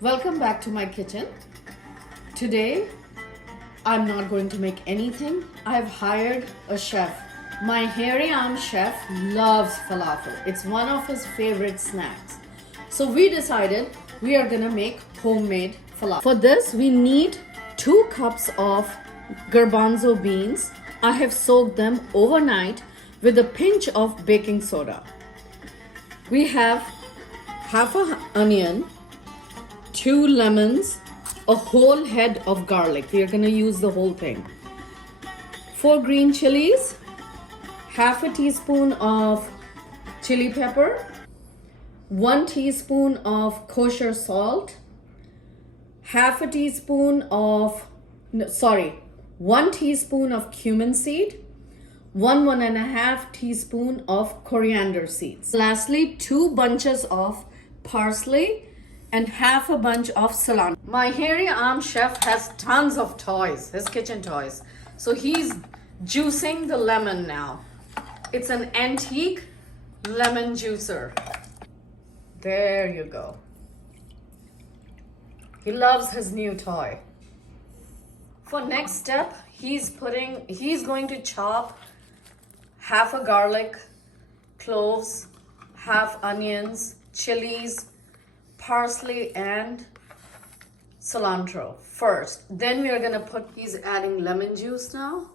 Welcome back to my kitchen. Today, I'm not going to make anything. I've hired a chef. My hairy arm chef loves falafel. It's one of his favorite snacks. So we decided we are gonna make homemade falafel. For this, we need 2 cups of garbanzo beans. I have soaked them overnight with a pinch of baking soda. We have half an onion, 2 lemons, a whole head of garlic. We are going to use the whole thing. 4 green chilies, half a teaspoon of chili pepper, 1 teaspoon of kosher salt, half a teaspoon of, 1 teaspoon of cumin seed, 1.5 teaspoon of coriander seeds. Lastly, 2 bunches of parsley and half a bunch of cilantro. My hairy arm chef has tons of toys, his kitchen toys. So he's juicing the lemon now. It's an antique lemon juicer. There you go. He loves his new toy. For next step, he's going to chop half a garlic, cloves, half onions, chilies, parsley and cilantro first. Then we are gonna he's adding lemon juice now.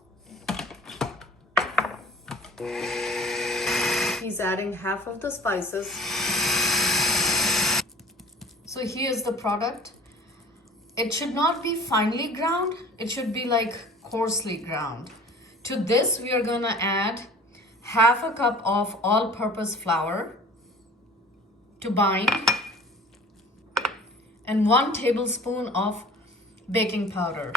He's adding half of the spices. So here's the product. It should not be finely ground. It should be like coarsely ground. To this, we are gonna add half a cup of all-purpose flour to bind, and 1 tablespoon of baking powder.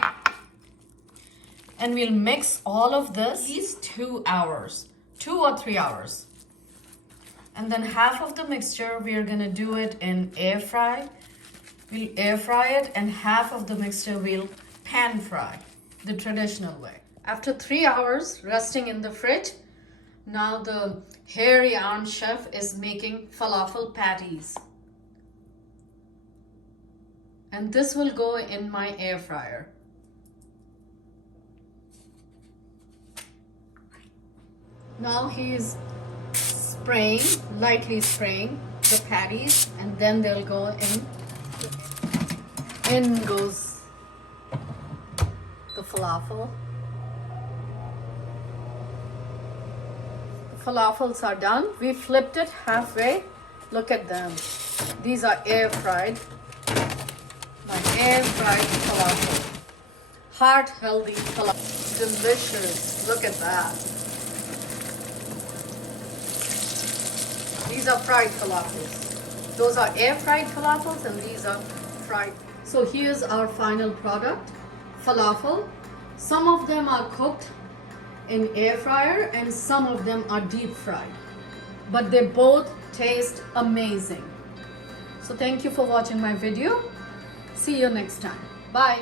And we'll mix all of this at least 2 hours, 2 or 3 hours. And then half of the mixture, we are gonna do it in air fry. We'll air fry it, and half of the mixture we'll pan fry, the traditional way. After 3 hours resting in the fridge, now the hairy arm chef is making falafel patties. And this will go in my air fryer. Now he's lightly spraying the patties, and then they'll go in. In goes the falafel. The falafels are done. We flipped it halfway. Look at them. These are air fried. My air fried falafel. Heart healthy falafel. Delicious. Look at that. These are fried falafels. Those are air fried falafels, and these are fried. So here's our final product, falafel. Some of them are cooked in air fryer and some of them are deep fried. But they both taste amazing. So thank you for watching my video. See you next time. Bye.